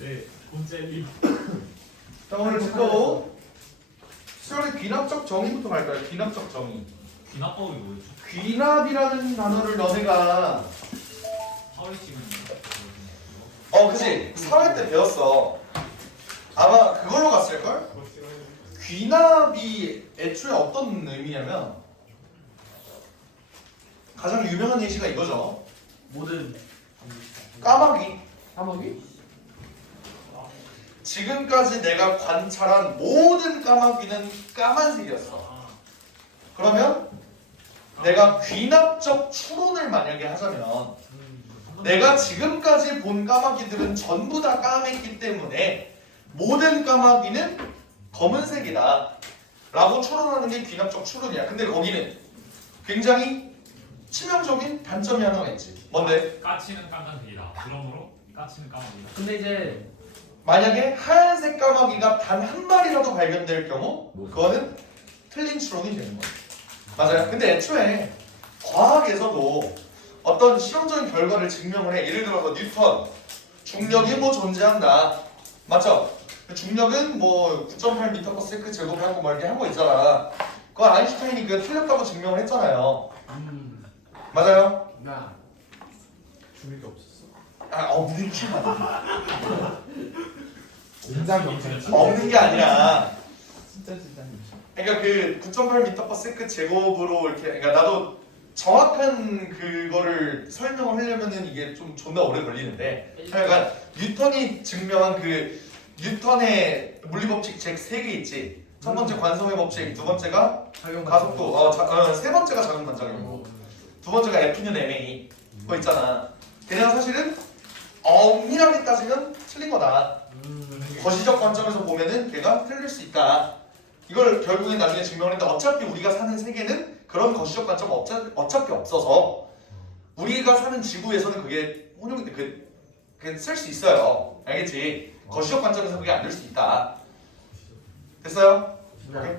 네, 곤젤리. 자, 오늘 듣고 수열의 귀납적 정의부터 갈까요? 귀납적 정의. 귀납법이 뭐였죠? 귀납이라는 단어를 너네가 하울 시간인가? 그치? 사회 때 배웠어. 아마 그걸로 갔을걸? 귀납이 애초에 어떤 의미냐면 가장 유명한 예시가 이거죠. 모든 까마귀. 까마귀? 지금까지 내가 관찰한 모든 까마귀는 까만색이었어. 그러면 내가 귀납적 추론을 만약에 하자면 내가 지금까지 본 까마귀들은 전부 다 까맸기 때문에 모든 까마귀는 검은색이다 라고 추론하는 게 귀납적 추론이야. 근데 거기는 굉장히 치명적인 단점이 하나가 있지. 뭔데? 까치는 까만색이다. 그러므로 까치는 까마귀다. 근데 이제 만약에 하얀색 까마귀가 단 한 마리라도 발견될 경우 그거는 틀린 추론이 되는 거야. 맞아요. 근데 애초에 과학에서도 어떤 실험적인 결과를 증명을 해. 예를 들어서 뉴턴 중력이 뭐 존재한다. 맞죠? 중력은 뭐 9.8m/s 제곱하고 뭐 이렇게 한 거 있잖아. 그거 아인슈타인이 그 틀렸다고 증명을 했잖아요. 맞아요? 나 중력이 없었어. 없는 게 아니야. 진짜 괜찮지? 없는 게 아니라 진짜. 그러니까 그 9.8m/s 제곱으로 이렇게 그러니까 나도 정확한 그거를 설명을 하려면은 이게 좀 존나 오래 걸리는데 그러니까 뉴턴이 증명한 그 뉴턴의 물리법칙 책 3개 있지. 첫 번째 관성의 법칙, 두 번째가 가속도, 세 번째가 작용 반작용이고 두 번째가 F는 MA 그거 있잖아. 그냥 사실은 엄밀하게 따지면 틀린 거다. 거시적 관점에서 보면은 걔가 틀릴 수 있다. 이걸 결국엔 나중에 증명을 했는데 어차피 우리가 사는 세계는 그런 거시적 관점 어차피 없어서 우리가 사는 지구에서는 그게 혼용이 그게 쓸 수 있어요. 알겠지? 거시적 관점에서 그게 안 될 수 있다. 됐어요? 오케이?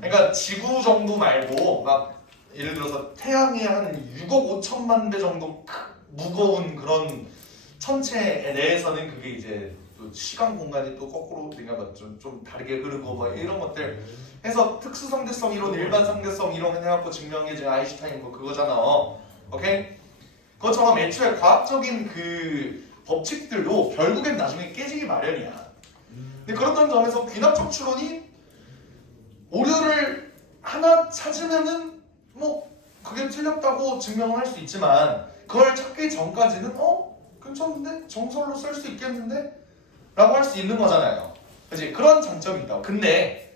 그러니까 지구 정도 말고 막 예를 들어서 태양이 한 6억 5천만 배 정도 무거운 그런 천체 내에서는 그게 이제 또 시간 공간이 또 거꾸로 그러니까 좀 다르게 흐르고 뭐 이런 것들 해서 특수 상대성 이론, 일반 상대성 이론 해갖고 증명한 게 지금 아인슈타인 뭐 그거잖아. 오케이? 그것처럼 애초에 과학적인 그 법칙들도 결국엔 나중에 깨지기 마련이야. 근데 그렇다는 점에서 귀납적 추론이 오류를 하나 찾으면은 뭐 그게 틀렸다고 증명을 할 수 있지만 그걸 찾기 전까지는 괜찮은데? 정설로 쓸 수 있겠는데? 라고 할 수 있는 거잖아요. 그치? 그런 장점이 있다. 근데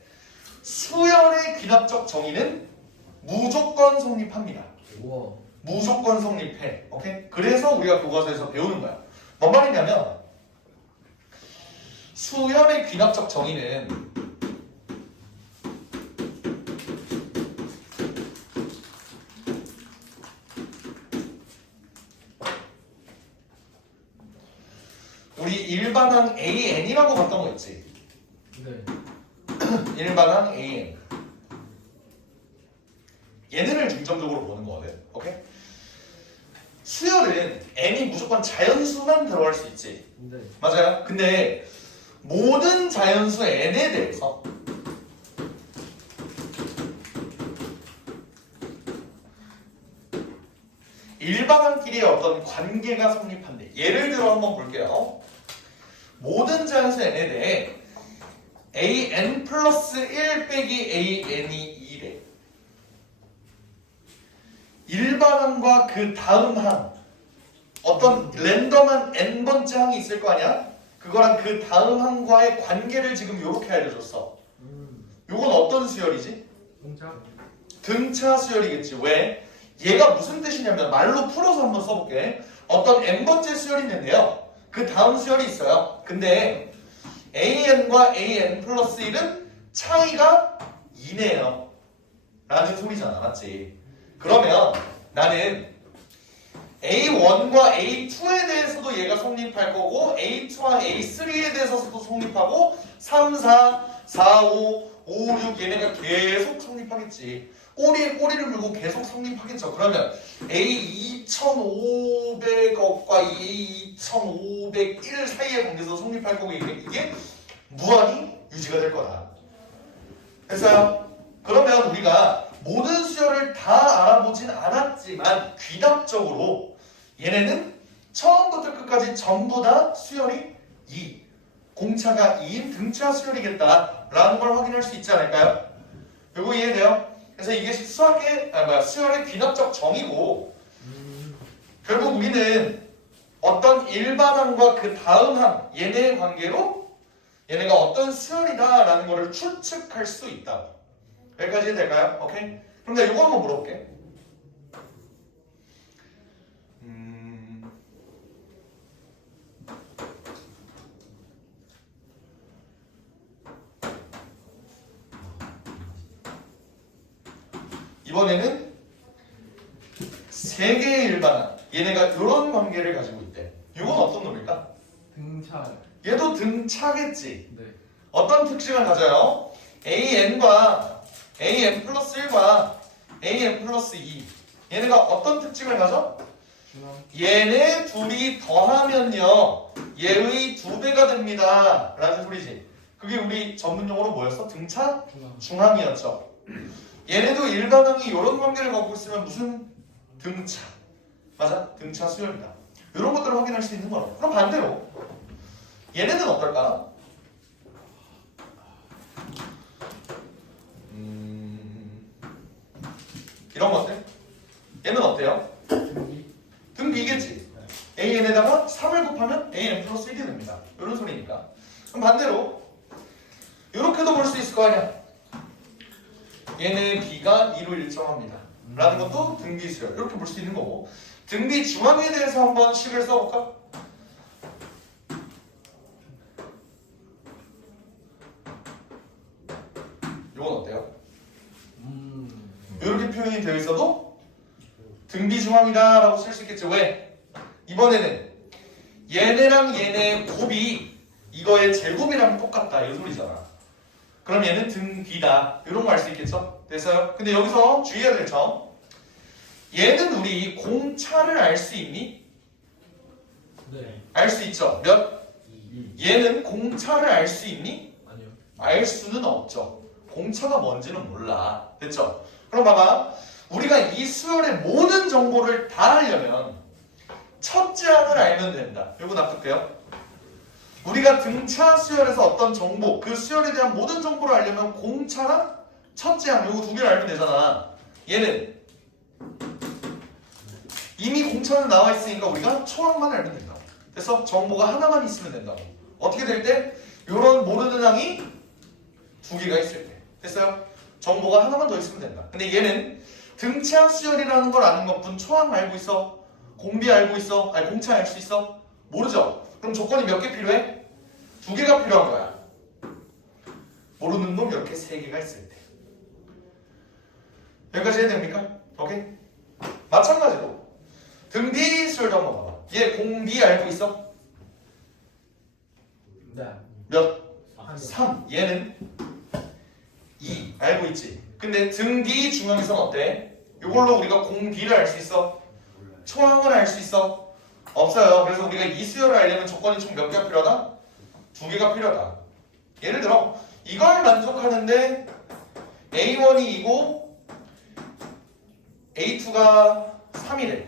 수열의 귀납적 정의는 무조건 성립합니다. 우와. 무조건 성립해. 오케이? 그래서 우리가 교과서에서 배우는 거야. 뭔 말이냐면 수열의 귀납적 정의는 우리 일반항 AN이라고 봤던 거 있지? 네. 일반항 AN 얘네를 중점적으로 보는 거거든. 오케이? 수열은 n이 무조건 자연수만 들어갈 수 있지. 네. 맞아요? 근데 모든 자연수 n에 대해서 일반항끼리의 어떤 관계가 성립한대. 예를 들어 한번 볼게요. 모든 자연수 n에 대해 an 플러스 1 빼기 an이 2래. 일반항과 그 다음 항 어떤 랜덤한 n번째 항이 있을 거 아니야? 그거랑 그 다음 항과의 관계를 지금 이렇게 알려줬어. 요건 어떤 수열이지? 공차. 등차 수열이겠지. 왜? 얘가 무슨 뜻이냐면 말로 풀어서 한번 써볼게. 어떤 n번째 수열이 있는데요. 그 다음 수열이 있어요. 근데 an과 an 플러스 1은 차이가 2네요. 라는 소리잖아. 맞지? 그러면 나는 A1과 A2에 대해서도 얘가 성립할 거고 A2와 A3에 대해서도 성립하고 3, 4, 4, 5, 5, 6 얘네가 계속 성립하겠지. 꼬리에 꼬리를 물고 계속 성립하겠죠. 그러면 A 2500억과 A 2501 사이의 관계에서 성립할 거고 이게 무한히 유지가 될 거다. 됐어요? 그러면 우리가 모든 수열을 다 알아보진 않았지만 귀납적으로 얘네는 처음부터 끝까지 전부 다 수열이 2, 공차가 2인 등차 수열이겠다라는 걸 확인할 수 있지 않을까요? 이거 이해돼요? 그래서 이게 수열의 귀납적 정의고 결국 우리는 어떤 일반항과 그 다음 항 얘네의 관계로 얘네가 어떤 수열이다라는 거를 추측할 수 있다. 여기까지 될까요? 오케이? 그럼 내가 이거 한번 물어볼게. 이번에는 세 개의 일반항 얘네가 이런 관계를 가지고 있대. 이건 어떤 놈일까? 등차. 얘도 등차겠지. 네. 어떤 특징을 가져요? AN과 AN 플러스 1과 AN 플러스 2 얘네가 어떤 특징을 가져? 중앙. 얘네 둘이 더하면요 얘의 2배가 됩니다 라는 소리지. 그게 우리 전문용어로 뭐였어? 등차? 중앙. 중항이었죠. 얘네도 일반항이 이런 관계를 갖고 있으면 무슨 등차 맞아? 등차 수열이다. 이런 것들을 확인할 수 있는 거라고. 그럼 반대로 얘네는 어떨까? 이런 것들 얘는 어때요? 등기. 등비겠지. AN에다가 3을 곱하면 AN 플러스 1이 됩니다. 이런 소리니까. 그럼 반대로 이렇게도 볼 수 있을 거 아니야. 얘네 B가 2로 일정합니다. 라는 것도 등비 수열. 이렇게 볼 수 있는 거고. 등비 중앙에 대해서 한번 식을 써볼까? 이건 어때요? 이렇게 표현이 되어 있어도 등비 중앙이다 라고 쓸 수 있겠죠. 왜? 이번에는 얘네랑 얘네 곱이 이거의 제곱이랑 똑같다 이 소리잖아. 그럼 얘는 등비다 이런 거 알 수 있겠죠? 됐어요? 근데 여기서 주의해야 될 점 얘는 우리 공차를 알 수 있니? 네. 알 수 있죠. 몇? 2. 얘는 공차를 알 수 있니? 아니요. 알 수는 없죠. 공차가 뭔지는 몰라. 됐죠? 그럼 봐봐. 우리가 이 수열의 모든 정보를 다 알려면 첫째 항을 알면 된다. 이거 납득돼요? 우리가 등차 수열에서 어떤 정보, 그 수열에 대한 모든 정보를 알려면 공차랑 첫째 항, 이거 두 개를 알면 되잖아. 얘는 이미 공차는 나와 있으니까 우리가 초항만 알면 된다. 그래서 정보가 하나만 있으면 된다고. 어떻게 될 때? 이런 모르는 항이 두 개가 있을 때. 됐어요? 정보가 하나만 더 있으면 된다. 근데 얘는 등차 수열이라는 걸 아는 것뿐 초항 알고 있어? 공비 알고 있어? 아니 공차 알 수 있어? 모르죠? 그럼 조건이 몇 개 필요해? 두 개가 필요한 거야. 모르는 놈 이렇게 세 개가 있을 때. 여기까지 해야 됩니까? 오케이? 마찬가지로 등비 수열도 한번 봐봐. 얘 공비 알고 있어? 네. 몇? 한 3. 얘는 2 알고 있지. 근데 등비 중앙에서는 어때? 이걸로 우리가 공비를 알 수 있어? 초항을 알 수 있어? 없어요. 그래서 우리가 이 수열을 알려면 조건이 총 몇 개가 필요하다? 두 개가 필요하다. 예를 들어 이걸 만족하는데 A1이 2고 A2가 3이래.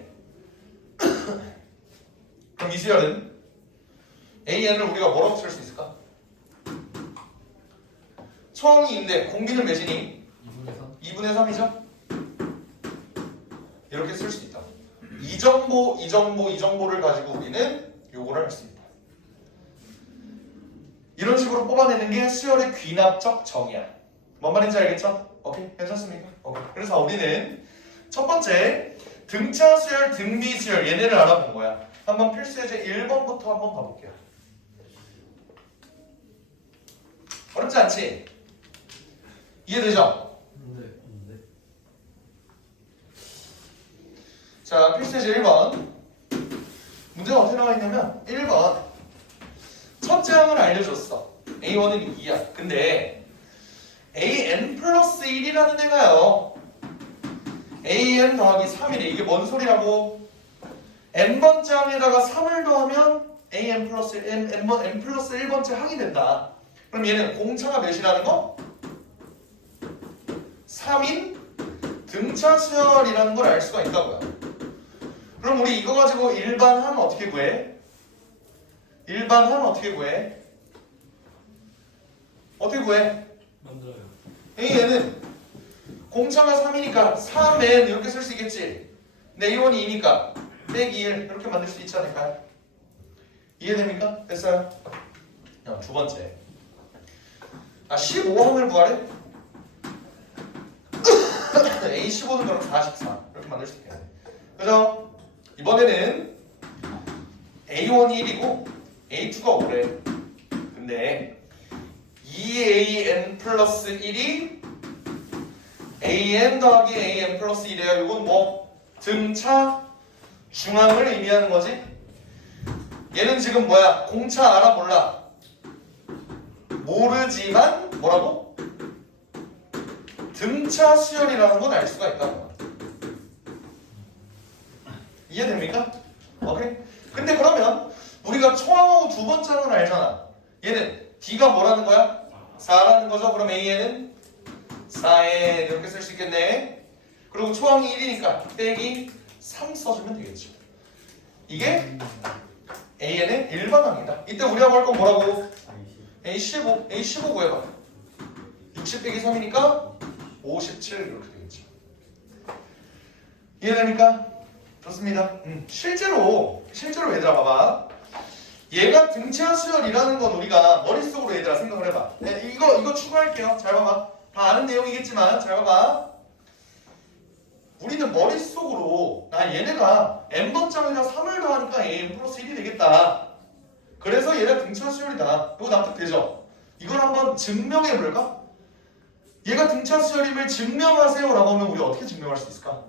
그럼 이 수열은 AN을 우리가 뭐라고 쓸 수 있을까? 초항이 있는데 공비는 몇이니? 2분의 3. 2분의 3이죠? 이렇게 쓸 수 있다. 이 정보를 가지고 우리는 요거를 할 수 있다. 이런 식으로 뽑아내는 게 수열의 귀납적 정의야. 뭔 말인지 알겠죠? 오케이? 괜찮습니까? 오케이. 그래서 우리는 첫 번째 등차 수열, 등비 수열 얘네를 알아본 거야. 한번 필수예제 1번부터 한번 봐볼게요. 어렵지 않지? 이해되죠? 네. 자, 필수예제 1번. 문제가 어떻게 나와 있냐면 1번. 첫째 항을 알려줬어. A1은 2야. 근데 AN 플러스 1이라는 애가요. an 더하기 3이래. 이게 뭔 소리라고? n번째 항에다가 3을 더하면 an 플러스 n 플러스 1번째 항이 된다. 그럼 얘는 공차가 몇이라는 거? 3인 등차 수열이라는 걸 알 수가 있다고요. 그럼 우리 이거 가지고 일반 항 어떻게 구해? 일반 항 어떻게 구해? 어떻게 구해? 만들어요. 얘는 공차가 3이니까 3n 이렇게 쓸 수 있겠지. 근데 A1이 2니까 빼기 1 이렇게 만들 수 있지 않을까요? 이해됩니까? 됐어요? 두 번째. 15항을 구하래? A15는 그럼 44 이렇게 만들 수 있겠네. 그죠? 이번에는 A1이 1이고 A2가 5래. 근데 2an 플러스 1이 an 더하기 an 플러스 1이야. 이건 뭐 등차 중앙을 의미하는 거지. 얘는 지금 뭐야? 공차 알아 몰라? 모르지만 뭐라고? 등차 수열이라는 건 알 수가 있다는 거야. 이해됩니까? 오케이? 근데 그러면 우리가 초항하고 두 번째 항은 알잖아. 얘는 D가 뭐라는 거야? 4라는 거죠. 그럼 A는 4n 이렇게 쓸 수 있겠네. 그리고 초항이 1이니까 빼기 3 써주면 되겠죠. 이게 AN의 일반항이다. 이때 우리하고 할 건 뭐라고? A15 구해봐. 60 빼기 3이니까 57 이렇게 되겠죠. 이해됩니까? 좋습니다. 실제로 얘들아 봐봐. 얘가 등차 수열이라는 건 우리가 머릿속으로 얘들아 생각을 해봐. 네, 이거 추가할게요. 잘 봐봐. 다 아는 내용이겠지만 잘 봐봐. 우리는 머릿속으로 얘네가 n번째에다 3을 더하니까 an 플러스 1이 되겠다. 그래서 얘가 등차 수열이다. 이거 납득되죠? 이걸 한번 증명해 볼까? 얘가 등차 수열임을 증명하세요 라고 하면 우리 어떻게 증명할 수 있을까?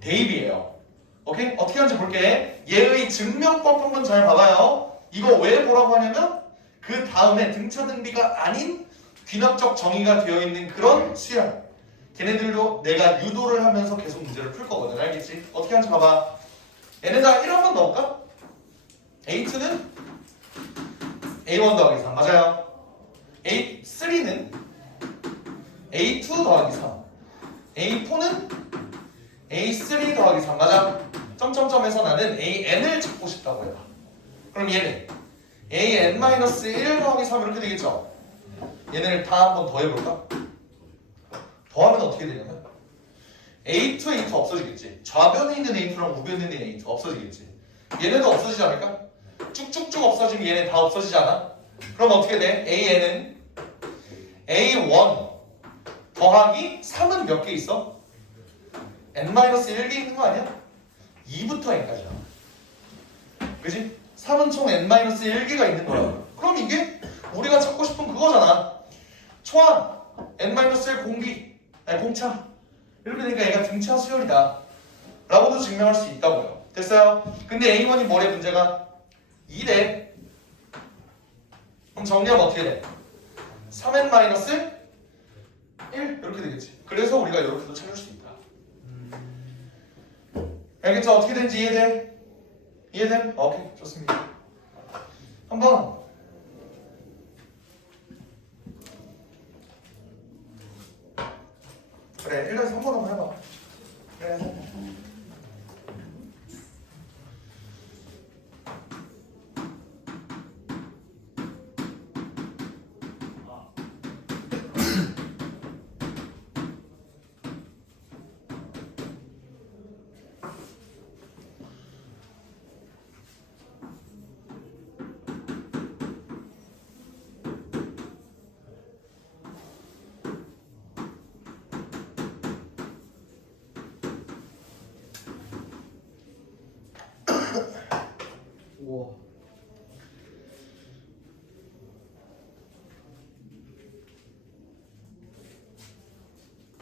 대입이에요. 오케이? 어떻게 하는지 볼게. 얘의 증명법 한번 잘 봐봐요. 이거 왜 보라고 하냐면 그 다음에 등차 등비가 아닌 귀납적 정의가 되어 있는 그런 수열. 걔네들도 내가 유도를 하면서 계속 문제를 풀 거거든. 알겠지? 어떻게 하는지 봐봐. 얘네다 1 한번 넣을까? A2는 A1 더하기 3 맞아요. A3는 A2 더하기 3 A4는 A3 더하기 3 맞아? 점점점에서 나는 AN을 찾고 싶다고 해봐. 그럼 얘는 AN-1 더하기 3 이렇게 되겠죠? 얘네를 다 한번 더 해볼까? 더하면 어떻게 되냐면 A2, A2 없어지겠지. 좌변에 있는 A2랑 우변에 있는 A2 없어지겠지. 얘네도 없어지지 않을까? 쭉쭉쭉 없어지면 얘네 다 없어지지 않아? 그럼 어떻게 돼? AN은 A1 더하기 3은 몇 개 있어? N-1개 있는 거 아니야? 2부터 N까지야. 그지? 3은 총 N-1개가 있는 거야. 그럼 이게 우리가 찾고 싶은 그거잖아. 초항 N-1 공비 아니 공차 이렇게 되니까 얘가 등차 수열이다 라고도 증명할 수 있다고요. 됐어요? 근데 A1이 뭐래 문제가? 2래. 그럼 정리하면 어떻게 돼? 3n-1 이렇게 되겠지. 그래서 우리가 이렇게도 찾을 수 있다. 알겠죠? 어떻게 되는지 이해돼? 이해돼? 오케이 좋습니다. 한번 그래 1에서 3번 한번 해봐. 그래 3번. 우와.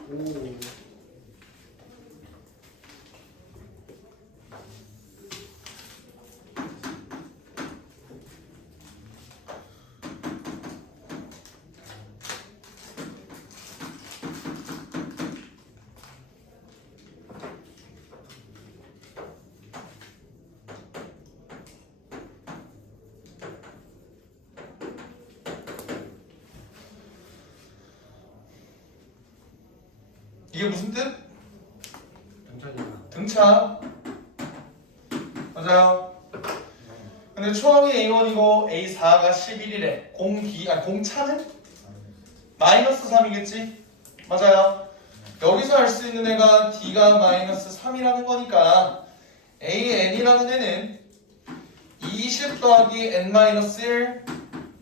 오. 이게 무슨 뜻? 등차잖아. 등차. 맞아요. 근데 초항이 A1이고 A4가 11이래. 공차는 마이너스 3이겠지? 맞아요. 여기서 알 수 있는 애가 D가 마이너스 3이라는 거니까 AN이라는 애는 20 더하기 N 마이너스 1,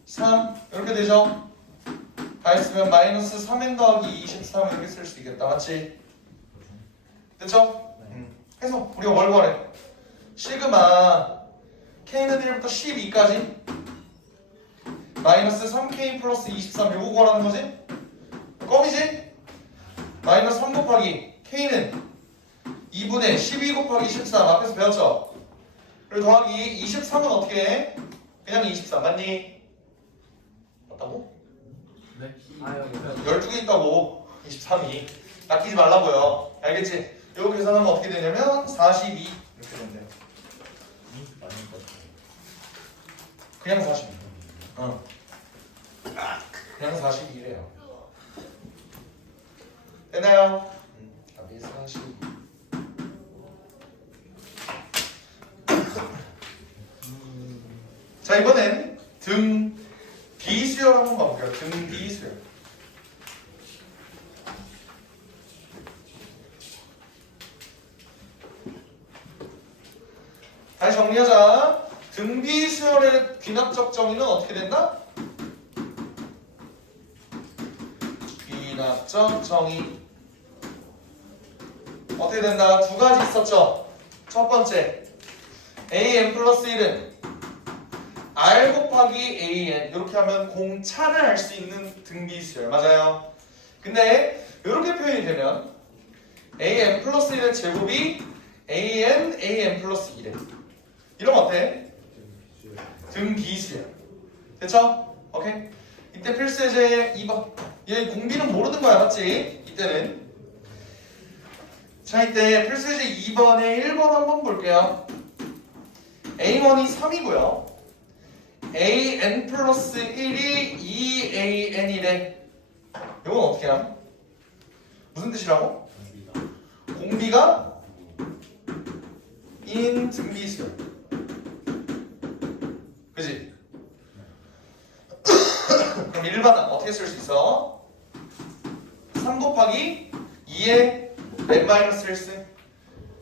3 이렇게 되죠? 다 했으면 마이너스 3N 더하기 23 이렇게 쓸 수 있겠다. 맞지? 됐죠? 해서 우리가 뭘 구하래? 시그마 K는 1부터 12까지 마이너스 3K 플러스 23 요거 구하라는 거지? 껌이지? 마이너스 3 곱하기 K는 2분의 12 곱하기 13 앞에서 배웠죠? 그리고 더하기 23은 어떻게 해? 그냥 24 맞니? 맞다고? 네? 아 여기 12개 있다고 23이 아끼지 말라고요. 알겠지? 요거 계산하면 어떻게 되냐면 42 이렇게 된대요. 많이 것 같아요. 그냥 42. 그냥 42래요. 됐나요? 답이 42. 자 이번엔 등 비수열 한번 가볼게요. 등 비수열. 다시 정리하자. 등 비수열의 귀납적 정의는 어떻게 된다? 귀납적 정의 어떻게 된다? 두 가지 있었죠. 첫 번째 AN 플러스 1은 R 곱하기 AN 이렇게 하면 공차를 알 수 있는 등비수열 맞아요. 근데 이렇게 표현이 되면 AN 플러스 1의 제곱이 AN 플러스 1에 이러면 어때? 등비수열 됐죠? 오케이? 이때 필수예제 2번 얘 공비는 모르는 거야 맞지? 이때는 자 이때 필수예제 2번에 1번 한번 볼게요. A1이 3이고요 AN 플러스 1이 2AN이래. 이건 어떻게 함? 무슨 뜻이라고? 공비가 인 등비수열 그지? 그럼 일반항 어떻게 쓸 수 있어? 3 곱하기 2의 n-1승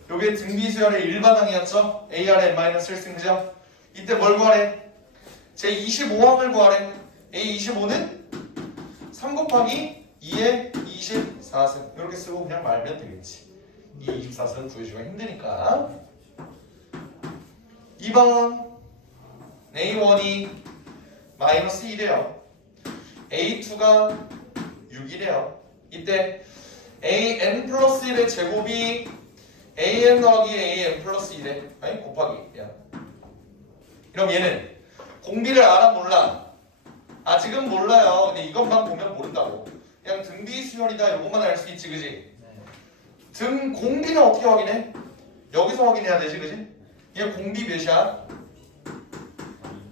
요게 등비수열의 일반항이었죠? AR의 n-1승 그죠? 이때 뭘 구하래? 제 25항을 구하래. A25는 3 곱하기 2의 24승 이렇게 쓰고 그냥 말면 되겠지. 이 24승 구해주기가 힘드니까. 2번 A1이 마이너스 1이에요. A2가 6이래요. 이때 AN 플러스 1의 제곱이 AN 더하기 AN 플러스 1에 아니 곱하기 야. 그럼 얘는 공비를 알아 몰라? 아직은 몰라요. 근데 이것만 보면 모른다고. 그냥 등비수열이다 이것만 알 수 있지 그지? 등 공비는 어떻게 확인해? 여기서 확인해야 되지 그지? 얘 공비 몇이야?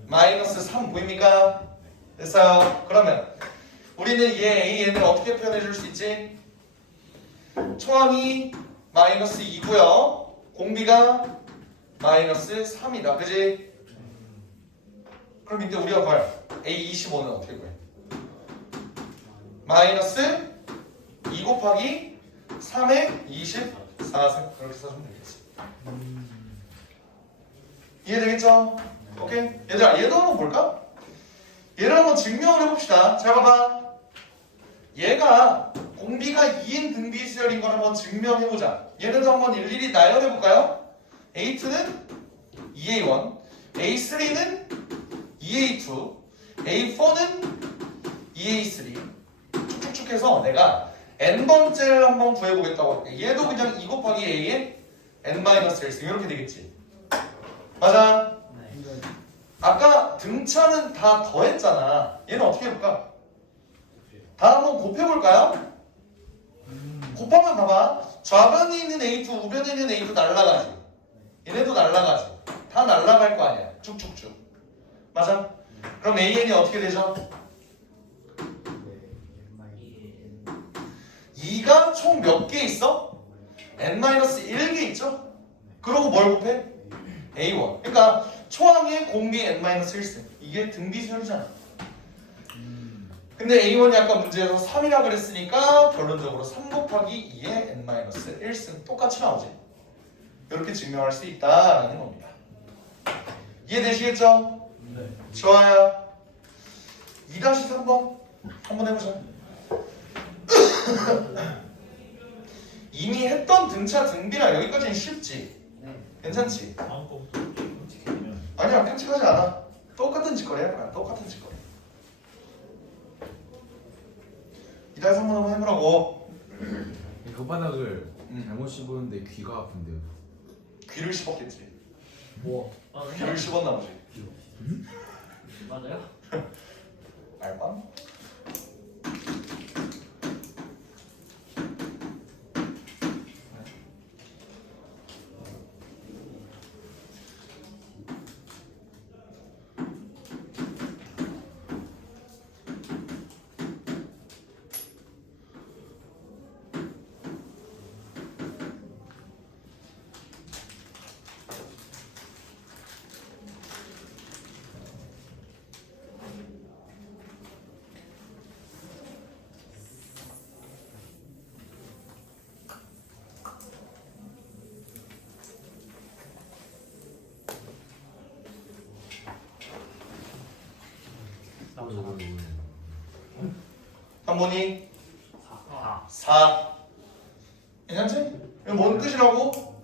마이너스 3 보입니까? 됐어요. 그러면 우리는 얘 AN을 어떻게 표현해 줄 수 있지? 초항이 마이너스 2고요. 공비가 마이너스 3이다. 그지? 그럼 이때 우리가 구할 A25는 어떻게 구해? 마이너스 2 곱하기 3의 24승 그렇게 써주면 되겠지. 이해되겠죠? 오케이? 얘들아 얘도 한번 볼까? 얘를 한번 증명을 해봅시다. 자 봐봐. 얘가 공비가 2인 등비수열인 걸 한번 증명해보자. 얘네도 한번 일일이 나열해볼까요? A2는 2A1 A3는 2A2 A4는 2A3 쭉쭉쭉 해서 내가 n번째를 한번 구해보겠다고 할게. 얘도 그냥 2 곱하기 A에 n-1승 이렇게 되겠지. 맞아? 아까 등차는 다 더했잖아. 얘는 어떻게 해볼까? 다 한번 곱해볼까요? 곱하면 봐봐. 좌변에 있는 A2, 우변에 있는 A도 날라가지. 얘네도 날라가지. 다 날라갈 거 아니야. 쭉쭉쭉. 맞아? 그럼 AN이 어떻게 되죠? 2가 총 몇 개 있어? n-1개 있죠? 그러고 뭘 곱해? A1. 그러니까 초항의 공비 n-1승. 이게 등비수열이잖아. 근데 A1이 아까 문제에서 3이라 그랬으니까 결론적으로 3 곱하기 2의 n-1승 똑같이 나오지. 이렇게 증명할 수 있다라는 겁니다. 이해되시겠죠? 네. 좋아요. 2-3번 한번 해보자. 이미 했던 등차 등비라 여기까지는 쉽지. 네. 괜찮지? 다음 거부터 끔찍해지면 아니야 끔찍하지 않아. 똑같은 짓거리 해봐. 똑같은 짓거리. 2-3번 한번 해보라고. 그 바닥을 음. 잘못 씹었는데 귀가 아픈데요. 귀를 씹었겠지. 뭐? 귀를 씹었나 보지. 맞아요? 알바? 한 번이 4. 괜찮지? 이거 뭔 뜻이라고?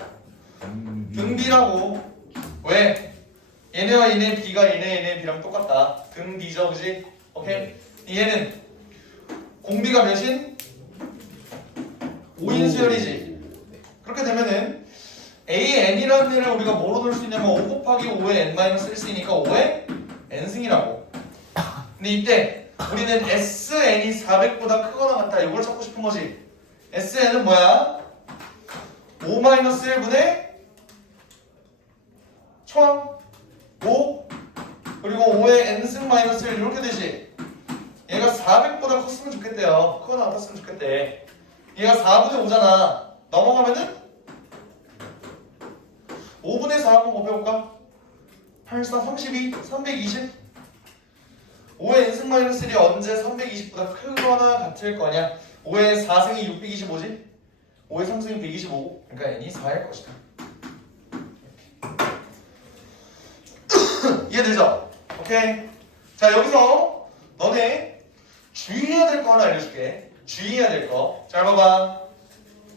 등비라고. 왜? 얘네와 얘네 B가 얘네 B랑 똑같다. 등비죠, 그지? 오케이? 얘는 공비가 몇인? 5인 수열이지. 그렇게 되면은 AN이라는 애를 우리가 뭐로 넣을 수 있냐면 5 곱하기 5의 n-1승이니까 5의 n승이라고. 근데 이때 우리는 SN이 400보다 크거나 같다. 이걸 찾고 싶은 거지. SN은 뭐야? 5-1분의 초항 5 그리고 5의 n승 마이너스 1 이렇게 되지. 얘가 400보다 컸으면 좋겠대요. 크거나 같았으면 좋겠대. 얘가 4분의 5잖아. 넘어가면은 5분의 4 한번 곱해볼까? 8, 4, 32, 320 5의 n승 마이너스 1이 언제 320보다 크거나 같을 거냐? 5의 4승이 625지? 5의 3승이 125 그러니까 n이 4일 것이다. 이해되죠? 오케이. 자 여기서 너네 주의해야 될 거 하나 알려줄게. 주의해야 될 거. 잘 봐봐.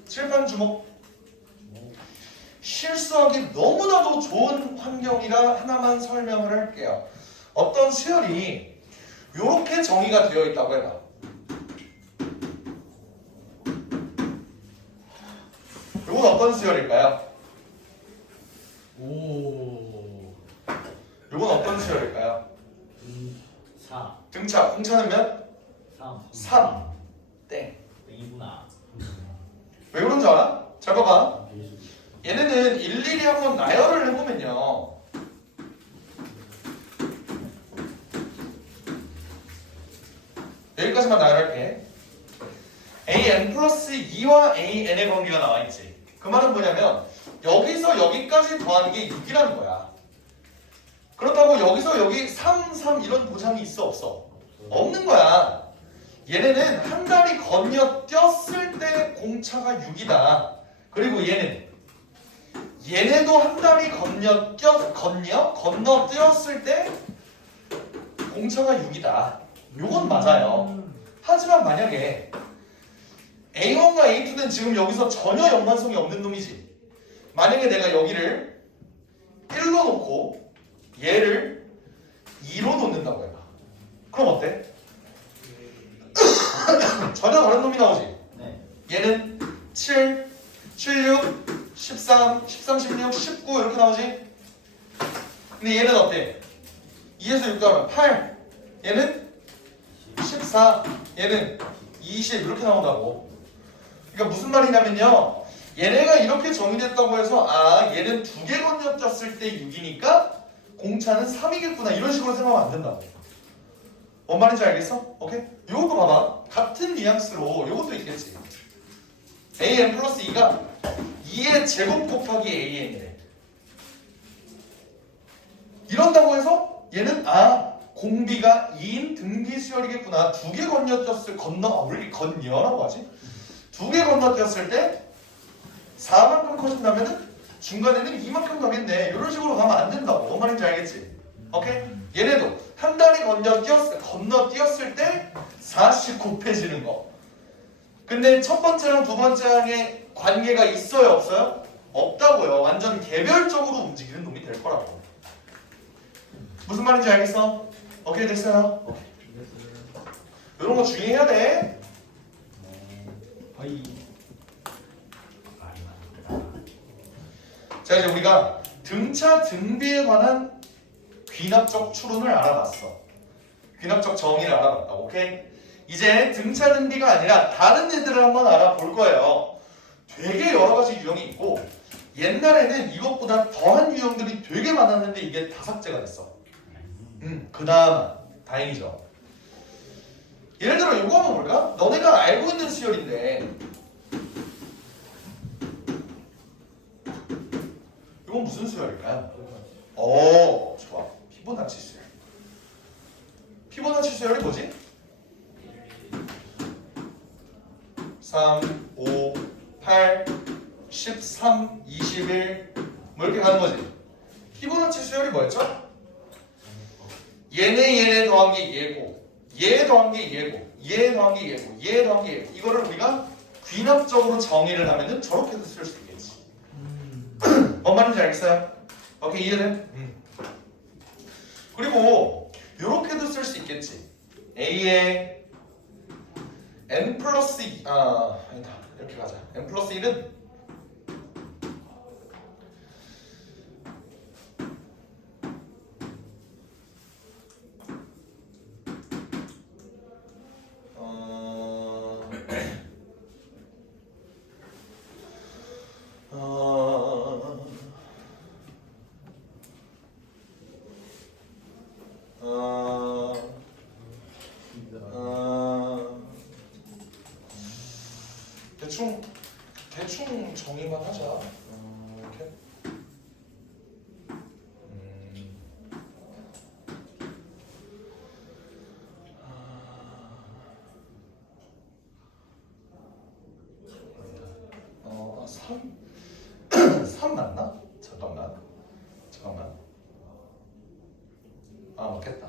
칠판 주목. 실수하기 너무나도 좋은 환경이라 하나만 설명을 할게요. 어떤 수열이 이렇게 정의가 되어 있다고 해봐. 이건 어떤 수열일까요? 오. 이건 어떤 수열일까요? 4 등차, 공차는 몇? 3 3 땡. 2구나. 왜 그런 줄 알아? 잘 봐봐. 얘네는 일일이 한번 나열을 해보면요. 여기까지만 나열할게. an 플러스 2와 an의 관계가 나와있지. 그 말은 뭐냐면 여기서 여기까지 더하는 게 6이라는 거야. 그렇다고 여기서 여기 3, 3 이런 보장이 있어 없어? 없는 거야. 얘네는 한 달이 건너뛰었을 때 공차가 6이다. 그리고 얘네도 한 달이 건너뛰었을 때 공차가 6이다. 요건 맞아요. 하지만 만약에 A1과 A2는 지금 여기서 전혀 연관성이 없는 놈이지. 만약에 내가 여기를 1로 놓고 얘를 2로 놓는다고 해봐. 그럼 어때? 전혀 다른 놈이 나오지. 네. 얘는 7, 76, 13, 13, 16, 19 이렇게 나오지. 근데 얘는 어때? 2에서 6 더하면 8. 얘는 14. 얘는 20 이렇게 나온다고. 그러니까 무슨 말이냐면요. 얘네가 이렇게 정의됐다고 해서 아 얘는 2개 건너뛰었을 때 6이니까 공차는 3이겠구나 이런 식으로 생각하면 안 된다고. 뭔 말인지 알겠어? 오케이? 요것도 봐봐. 같은 뉘앙스로 요것도 있겠지. an 플러스 2가 2의 제곱 곱하기 an이래. 이런다고 해서 얘는 공비가 2인 등비 수열이겠구나. 두 개 왜 이렇게 건녀라고 하지? 두 개 건너뛰었을 때 4만큼 커진다면은 중간에는 2만큼 가겠네. 이런 식으로 가면 안 된다고. 뭔 말인지 알겠지? 오케이? 얘네도 한 단위 건너뛰었을 때 4씩 곱해지는 거. 근데 첫 번째랑 두 번째랑의 관계가 있어요, 없어요? 없다고요. 완전 개별적으로 움직이는 놈이 될 거라고. 무슨 말인지 알겠어? 오케이, 됐어요? 이런 거 주의해야 돼. 하이. 자, 이제 우리가 등차 등비에 관한 귀납적 추론을 알아봤어. 귀납적 정의를 알아봤다. 오케이? 이제 등차 등비가 아니라 다른 애들을 한번 알아볼 거예요. 되게 여러 가지 유형이 있고 옛날에는 이것보다 더한 유형들이 되게 많았는데 이게 다 삭제가 됐어. 그나마 다행이죠. 예를 들어 이거 한번 볼까? 너네가 알고 있는 수열인데 이건 무슨 수열일까요? 좋아. 피보나치 수열. 피보나치 수열이 뭐지? 3, 5, 8, 13, 21 뭐 이렇게 가는 거지. 피보나치 수열이 뭐였죠? 얘네 더한 게 얘고 얘 더한 게 얘고 얘 더한 게 얘고 얘 더한 게 얘고 이거를 우리가 귀납적으로 정의를 하면은 저렇게도 쓸 수 있겠지. 뭔 말인지 알겠어요? 오케이, 이해돼? 그리고 요렇게도 쓸 수 있겠지. A에 n 플러스 2 아니다. 이렇게 가자. n 플러스 1은 대충 정의만 하자. 이렇게. 아, 3 맞나? 잠깐만. 맞겠다.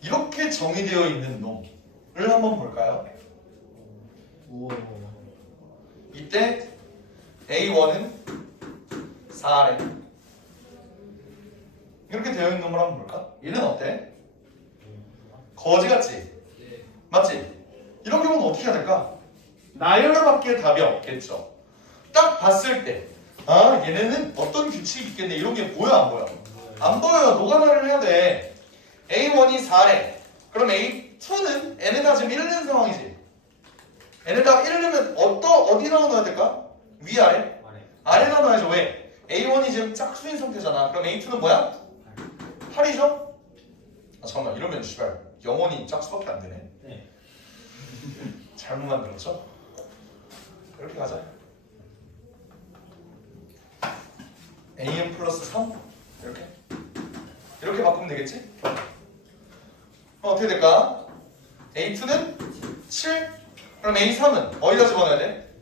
이렇게 정의되어 있는 놈을 한번 볼까요? 우와. 이때 A1은 4R 이렇게 되어 있는 놈을 한번 볼까? 얘는 어때? 거지 같지? 맞지? 이런 경우는 어떻게 해야 될까? 나열밖에 답이 없겠죠. 딱 봤을 때 얘네는 어떤 규칙이 있겠네. 이런 게 보여 안 보여? 안 보여요. 노가다를 해야 돼. A1이 4래. 그럼 A2는 n에다 지금 1 넣은 상황이지. n에다 1 넣으면 어디다 넣어야 될까? 위아래? 아래다 넣어야죠. 왜? A1이 지금 짝수인 상태잖아. 그럼 A2는 뭐야? 8이죠? 잠깐만, 이러면 씨발 영원히 짝수밖에 안 되네. 네. 잘못 만들었죠? 이렇게 가자. an 플러스 3 이렇게 바꾸면 되겠지? 어떻게 될까? A2는 7. 그럼 A3은 어디다 집어넣어야 돼?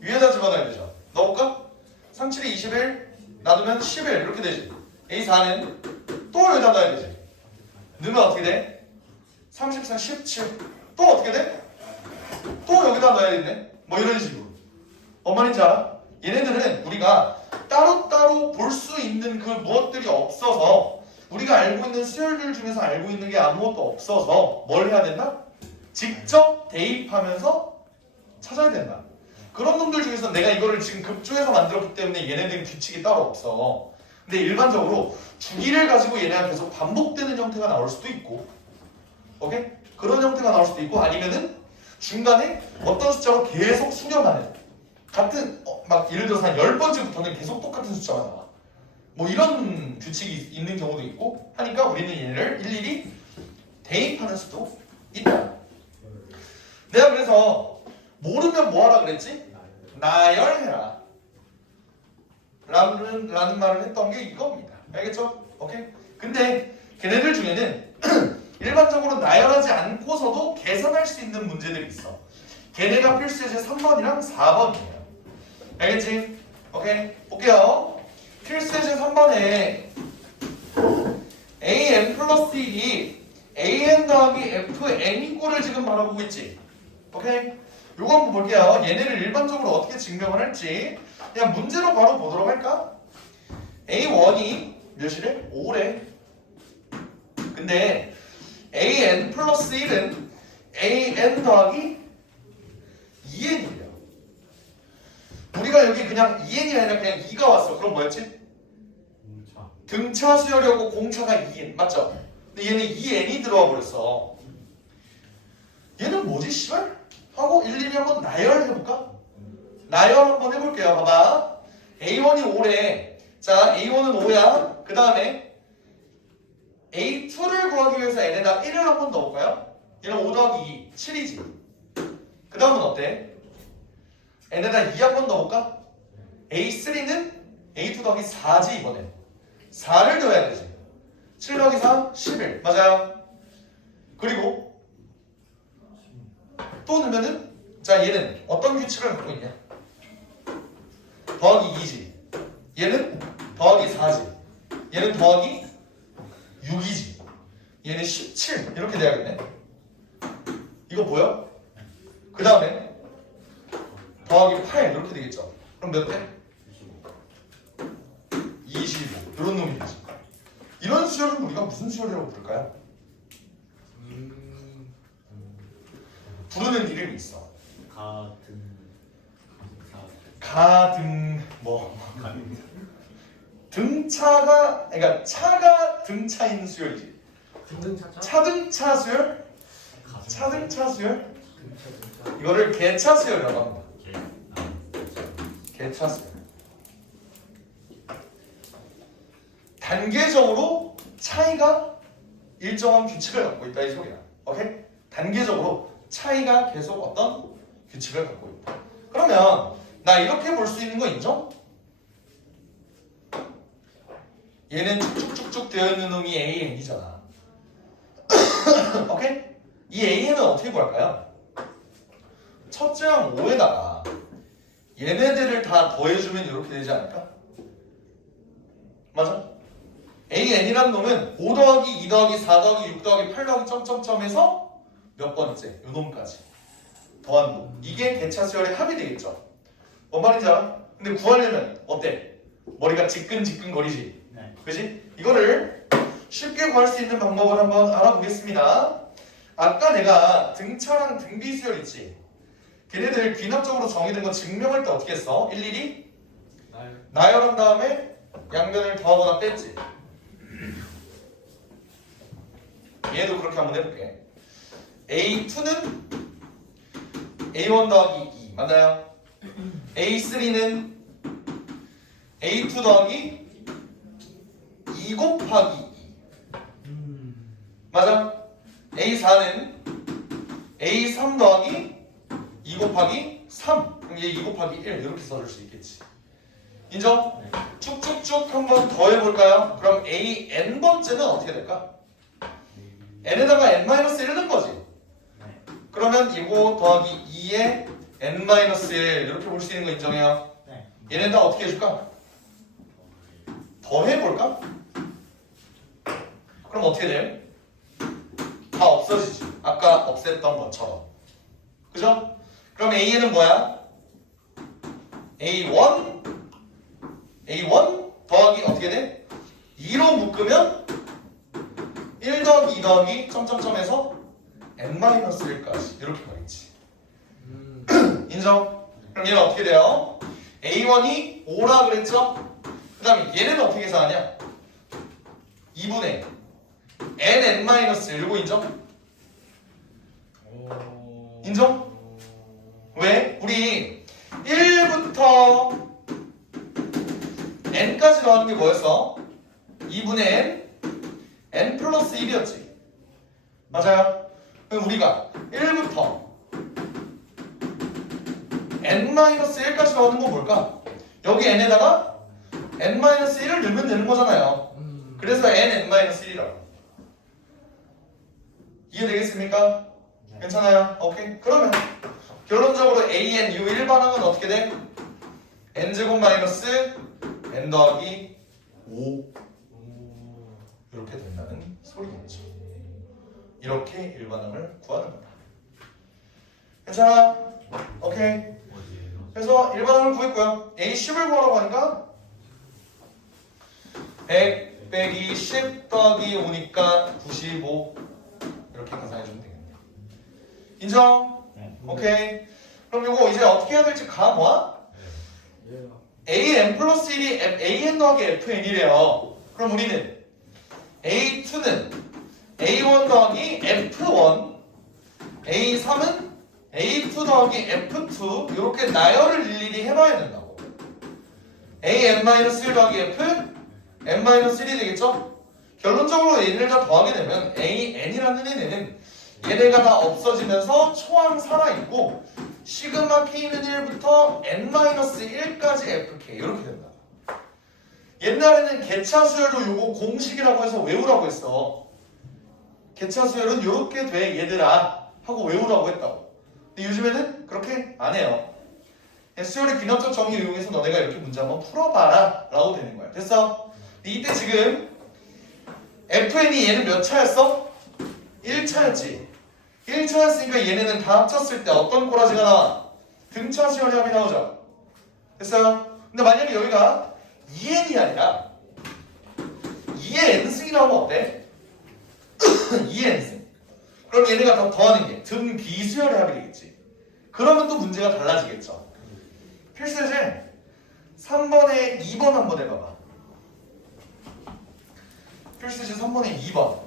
위에다 집어넣어야 되죠. 넣어볼까? 3, 7이 21 놔두면 11 이렇게 되지. A4는 또 여기다 넣어야 되지. 넣으면 어떻게 돼? 34, 17 또 어떻게 돼? 또 여기다 넣어야겠네. 뭐 이런 식으로. 뭔 말인지 알아? 얘네들은 우리가 따로따로 볼 수 있는 그 무엇들이 없어서 우리가 알고 있는 수열들 중에서 알고 있는 게 아무것도 없어서 뭘 해야 된다? 직접 대입하면서 찾아야 된다. 그런 놈들 중에서 내가 이거를 지금 급조해서 만들었기 때문에 얘네들은 규칙이 따로 없어. 근데 일반적으로 주기를 가지고 얘네가 계속 반복되는 형태가 나올 수도 있고, 오케이? 그런 형태가 나올 수도 있고, 아니면은 중간에 어떤 숫자로 계속 수렴하는 같은 막 예를 들어서 한 10번째부터는 계속 똑같은 숫자가 나와. 뭐 이런 규칙이 있는 경우도 있고 하니까 우리는 얘를 일일이 대입하는 수도 있다. 내가 그래서 모르면 뭐하라 그랬지? 나열해라 라는 말을 했던 게 이겁니다. 알겠죠? 오케이? 근데 걔네들 중에는 일반적으로 나열하지 않고서도 계산할 수 있는 문제들이 있어. 걔네가 필수예제 3번이랑 4번이에요. 알겠지? 오케이? 볼게요. 필수예제 3번에 an 플러스 1이 an 더하기 fn인 꼴을 지금 바라보고 있지. 오케이? 요거 한번 볼게요. 얘네를 일반적으로 어떻게 증명을 할지 그냥 문제로 바로 보도록 할까? a1이 몇이래? 5래. 근데 an 플러스 1은 an 더하기 2n이에요. 우리가 여기 그냥 2n이 아니라 그냥 2가 왔어. 그럼 뭐였지? 등차 수열이었고 공차가 2n 맞죠? 근데 얘는 2n이 들어와 버렸어. 얘는 뭐지 씨발? 하고 일일이 한번 나열해볼까? 나열 한번 해볼게요. 봐봐. A1이 5래. 자, A1은 5야. 그 다음에 A2를 구하기 위해서 n에다 1을 한번 넣어볼까요? 얘는 5 더하기 2, 7이지. 그 다음은 어때? n에다 2 한번 넣어볼까? A3는 A2 더하기 4지 이번엔. 4를 넣어야 되지. 7 더하기 4, 11. 맞아요. 그리고 또 넣으면은 자 얘는 어떤 규칙을 갖고 있냐? 더하기 2지. 얘는 더하기 4지. 얘는 더하기 6이지. 얘는 17 이렇게 돼야겠네. 이거 보여? 그 다음에 더하기 8 이렇게 되겠죠. 그럼 몇 대? 25 이런 놈이 되지. 이런 수열은 우리가 무슨 수열이라고 부를까요? 부르는 이름이 있어. 가등 뭐 등차가 그러니까 차가 등차인 수열이지. 차등차 수열? 차등차 수열? 이거를 개차 수열이라고 합니다. 개차 수열. 단계적으로 차이가 일정한 규칙을 갖고 있다 이 소리야. 오케이? 단계적으로 차이가 계속 어떤 규칙을 갖고 있다. 그러면 나 이렇게 볼 수 있는 거 인정? 얘는 쭉쭉쭉쭉 되어 있는 놈이 AN이잖아. 오케이? 이 AN은 어떻게 구할까요? 첫째랑 5에다가 얘네들을 다 더해주면 이렇게 되지 않을까? 맞아? AN이란 놈은 5 더하기 2 더하기 4 더하기 6 더하기 8 더하기 점점점에서 몇 번째? 요 놈까지 더한 놈. 이게 개차 수열의 합이 되겠죠. 뭔 말인지 알아? 근데 구하려면 어때? 머리가 지끈지끈거리지? 네. 그지? 이거를 쉽게 구할 수 있는 방법을 한번 알아보겠습니다. 아까 내가 등차랑 등비 수열 있지? 걔네들 귀납적으로 정의된 거 증명할 때 어떻게 했어? 일일이 나열한 다음에 양변을 더하거나 뺐지? 얘도 그렇게 한번 해볼게. A2는 A1 더하기 2 맞나요? A3는 A2 더하기 2 곱하기 2 맞아? A4는 A3 더하기 2 곱하기 3 그럼 얘 2 곱하기 1 이렇게 써줄 수 있겠지. 인정? 쭉쭉쭉 한번 더 해볼까요? 그럼 AN번째는 어떻게 될까? n에다가 n-1 넣은 거지. 그러면 이거 더하기 2에 n-1 이렇게 볼 수 있는 거 인정해요? 네. 얘네 다 어떻게 해줄까? 더 해볼까? 그럼 어떻게 돼요? 다 없어지지. 아까 없앴던 것처럼. 그죠? 그럼 A는 뭐야? A1 더하기 어떻게 돼? 2로 묶으면 1 더하기 2 더하기 점점점에서 n-1까지 이렇게 가겠지. 인정? 그럼 얘는 어떻게 돼요? A1이 5라 그랬죠? 그 다음에 얘는 어떻게 계산하냐? 2분의 n-1 이거 인정? 인정? 왜? 우리 1부터 n까지 더하는 게 뭐였어? 2분의 n 플러스 1이었지. 맞아요? 그럼 우리가 1부터 n-1까지 더하는 건 뭘까? 여기 n에다가 n-1을 넣으면 되는 거잖아요. 그래서 n-1이라고. 이해되겠습니까? 괜찮아요? 오케이. 그러면 결론적으로 an 이 일반항은 어떻게 돼? n제곱 마이너스 n 더하기 5 이렇게 된다는 소리겠죠. 이렇게 일반항을 구하는 거다. 괜찮아? 오케이. 그래서 일반항을 구했고요. A10을 구하라고 하니까 100 빼기 10 더하기 5니까 95 이렇게 계산해주면 되겠네요. 인정? 네. 오케이. 그럼 이거 이제 어떻게 해야 될지 감 와? an 플러스 1이 an 더하기 fn이래요. 그럼 우리는 a2는 a1 더하기 f1 a3은 a2 더하기 f2 이렇게 나열을 일일이 해봐야 된다고. an-1 더하기 f n-1이 되겠죠? 결론적으로 얘네를 다 더하게 되면 an이라는 애는 얘네가 다 없어지면서 초항 살아있고 시그마 k는 1부터 n-1까지 fk 이렇게 된다. 옛날에는 개차 수열로 요거 공식이라고 해서 외우라고 했어. 개차 수열은 요렇게 돼 얘들아 하고 외우라고 했다고. 근데 요즘에는 그렇게 안 해요. 수열의 귀납적 정의 이용해서 너네가 이렇게 문제 한번 풀어봐라 라고 되는 거야. 됐어? 이때 지금 fn이 얘는 몇 차였어? 1차였지. 1차였으니까 얘네는 다 합쳤을 때 어떤 꼬라지가 나와? 등차 수열의 합이 나오죠. 됐어요? 근데 만약에 여기가 2n이 아니라 2의 n승이 나오면 어때? 2의 n승. 그럼 얘네가 더 더하는 게 등 비수열의 합이 되겠지. 그러면 또 문제가 달라지겠죠. 필수제 3번에 2번 한번 해봐봐. 필수제 3번에 2번.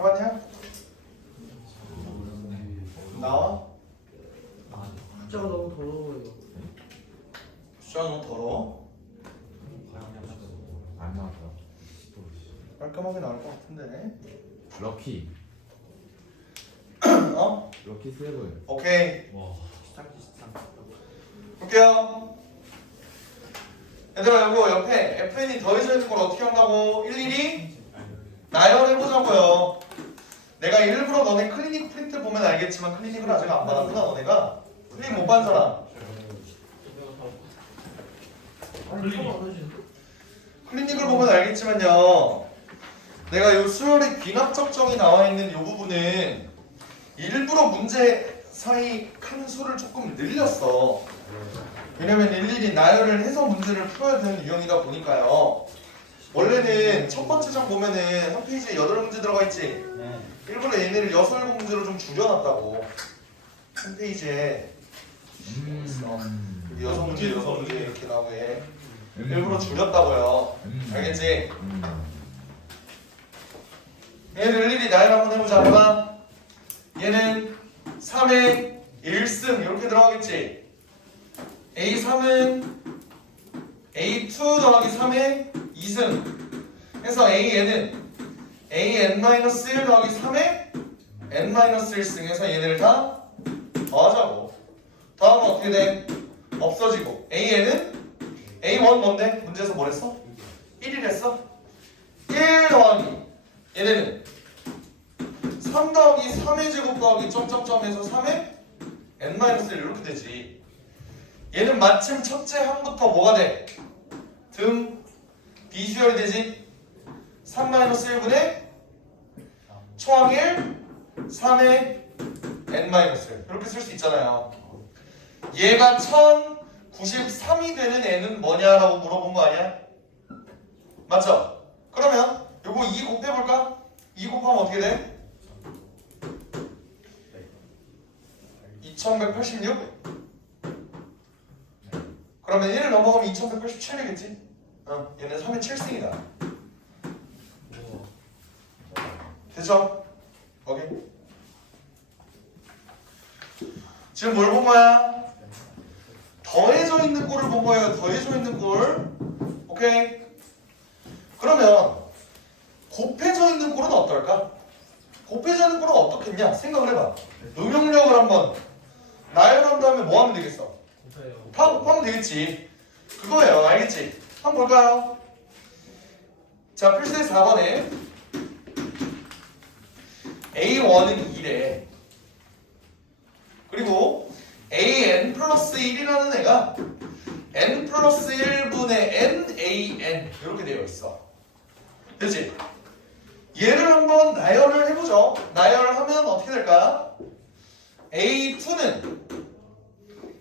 해봤냐? 나와? 숫자가 너무 더러워요. 숫자가 너무 더러워? 안 나왔다. 깔끔하게 나올 것 같은데. 럭키. 어? 럭키 세븐. 오케이. 와. 볼게요. 얘들아 이거 옆에 fn이 더해져 있는 걸 어떻게 한다고? 일일이 나열해보자고요. 내가 일부러 너네 클리닉 프린트 보면 알겠지만 클리닉을 아직 안 받았구나 너네가. 클리닉 못 받은 사람. 클리닉을 보면 알겠지만요. 내가 요 수열의 귀납적 정이 나와 있는 요 부분은 일부러 문제 사이 칸수를 조금 늘렸어. 왜냐면 일일이 나열을 해서 문제를 풀어야 되는 유형이다 보니까요. 원래는 첫 번째 장 보면은 한 페이지에 8문제 들어가 있지. 네. 일부러 얘네를 6, 7문제로 좀 줄여놨다고. 한 페이지에 있어. 여섯 문제 이렇게 나오게 일부러 줄였다고요. 알겠지? 얘는 일일이 나열 한번 해보자. 봐봐. 얘는 3의 1승 이렇게 들어가겠지. A3은 A2 더하기 3의 2승 해서 AN은 AN-1 더하기 3의 N-1승 해서 얘네를 다 더하자고. 더하면 어떻게 돼? 없어지고 AN은 A1 뭔데? 문제에서 뭐랬어? 1이랬어? 1 더하기 얘네는 3 더하기 3의 제곱 더하기 점점점에서 3의 N-1 이렇게 되지. 얘는 마침 첫째 항부터 뭐가 돼? 등 비주얼이 되지. 3-1분의 초항 1 3의 N-1 이렇게 쓸 수 있잖아요. 얘가 1093이 되는 애는 뭐냐라고 물어본 거 아니야? 맞죠? 그러면 요거 2 곱해볼까? 2 곱하면 어떻게 돼? 2186? 그러면 1을 넘어가면 2187이겠지? 얘는 3의 7승이다. 됐죠? 오케이. 지금 뭘 본 거야? 더해져 있는 꼴을 본 거예요. 더해져 있는 꼴. 오케이. 그러면 곱해져 있는 꼴은 어떨까? 곱해져 있는 꼴은 어떻겠냐? 생각을 해봐. 응용력을 한번 나열한 다음에 뭐 하면 되겠어? 다 곱하면 되겠지. 그거예요. 알겠지? 한번 볼까요? 자, 필수의 4번에 A1은 2래. 그리고 AN 플러스 1이라는 애가 N 플러스 1분의 NAN 이렇게 되어 있어. 됐지? 얘를 한번 나열을 해보죠. 나열하면 어떻게 될까? A2는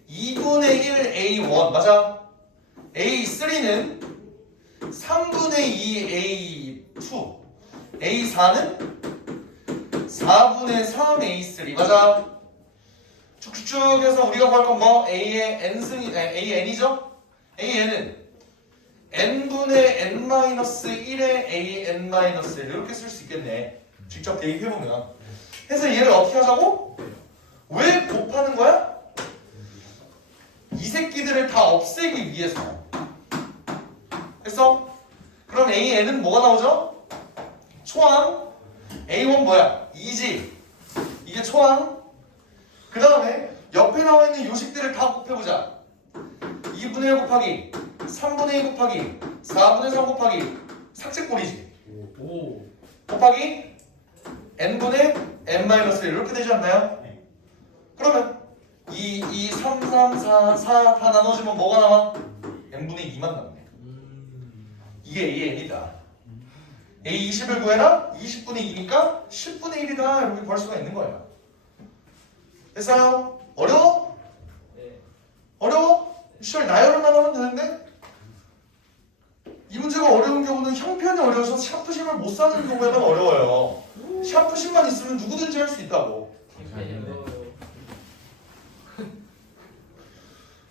2분의 1 A1 맞아? A3는 3분의 2 A2 A4는 4분의 3 A3 맞아? 쭉쭉쭉 해서 우리가 구할 건 뭐? A의 N승이 AN이죠? AN은 N분의 N-1의 AN-1 이렇게 쓸 수 있겠네. 직접 대입해보면. 해서 얘를 어떻게 하자고? 왜 곱하는 거야? 이 새끼들을 다 없애기 위해서. 됐어? 그럼 AN은 뭐가 나오죠? 초항 A1 뭐야? 2지. 이게 초항. 그 다음에 옆에 나와 있는 요식들을 다 곱해보자. 2분의 1 곱하기 3분의 2 곱하기 4분의 3 곱하기 삭제꼴이지. 곱하기 n분의 n-1 이렇게 되지 않나요? 그러면 2, 2, 3, 3, 4, 4 다 나눠주면 뭐가 나와? n분의 2만 나오네. 이게 AN이다. A 20을 구해라? 20분의 2니까 10분의 1이다. 이렇게 구할 수가 있는 거야. 됐어요? 어려워? 어려워? 시절 나열만 하면 되는데? 이 문제가 어려운 경우는 형편이 어려워서 샤프심을 못 사는 경우에만 어려워요. 샤프심만 있으면 누구든지 할 수 있다고.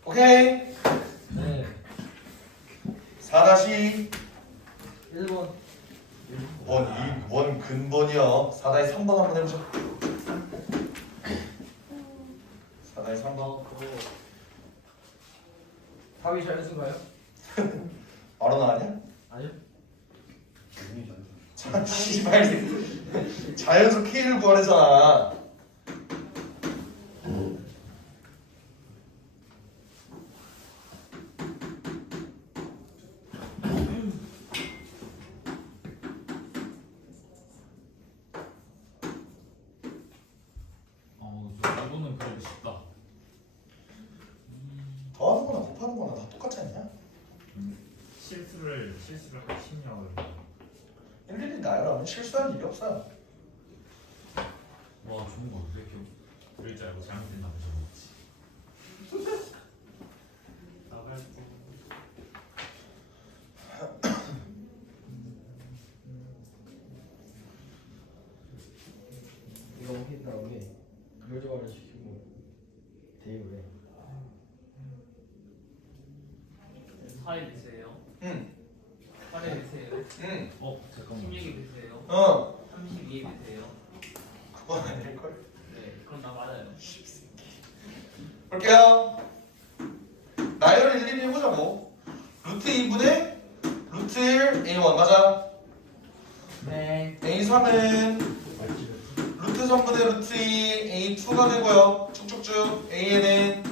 오케이? 네. 4-1번 1번. 원 근본이요. 4-3번 한번 해보죠. 4-3번 답이 자연수인가요? 바로 나왔냐? 아니요. 자, 씨발 자연수 K를 구하래잖아. 이거는 그래도 쉽다. 더하는 거나 곱하는 거나 다 똑같지 않냐? 실수를 하시냐고. 일일이 나열하면 실수할 일이 없어요. 와 좋은 거 왜 이렇게 그럴 줄 알고 잘못했나 보죠. 나갈 거. 이거 한 다음에 멸종화를 시키고 대입을 해. 8에 드세요. 응. 8에 드세요. 응. 잠깐만. 16에 드세요. 32에 드세요. 그건 아닐걸? 네, 그럼 나 맞아요. 볼게요. 나열을 일일이 해보자고. 루트 2분의 루트 1 A1 맞아? 네. A3은 루트 3분의 루트 2 A2가 되고요. 쭉쭉쭉 A에는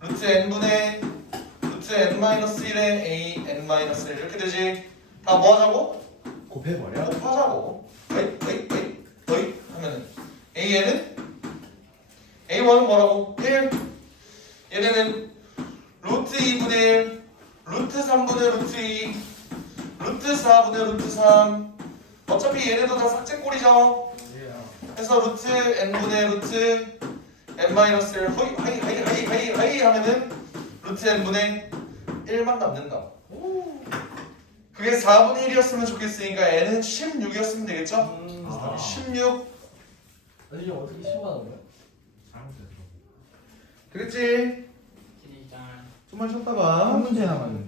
루트 n분의 루트 n-1의 an-1 이렇게 되지. 다 뭐 하자고? 곱해버려? 곱하자고. 어이 하면은 A에는 A1은 뭐라고? 1. 얘네는 루트 2분의 1 루트 3분의 루트 2 루트 4분의 루트 3 어차피 얘네도 다 삭제꼴이죠. 그래서 루트 n분의 루트 n-1 허이 하이 하면은 루트 n분의 1만 남는다. 그게 4분의 1이었으면 좋겠으니까 n은 16이었으면 되겠죠? 16 선생님 어떻게 10만 거야? 잘못했어. 그랬지? 진짜. 좀만 쉬었다가 한 문제 남았는데.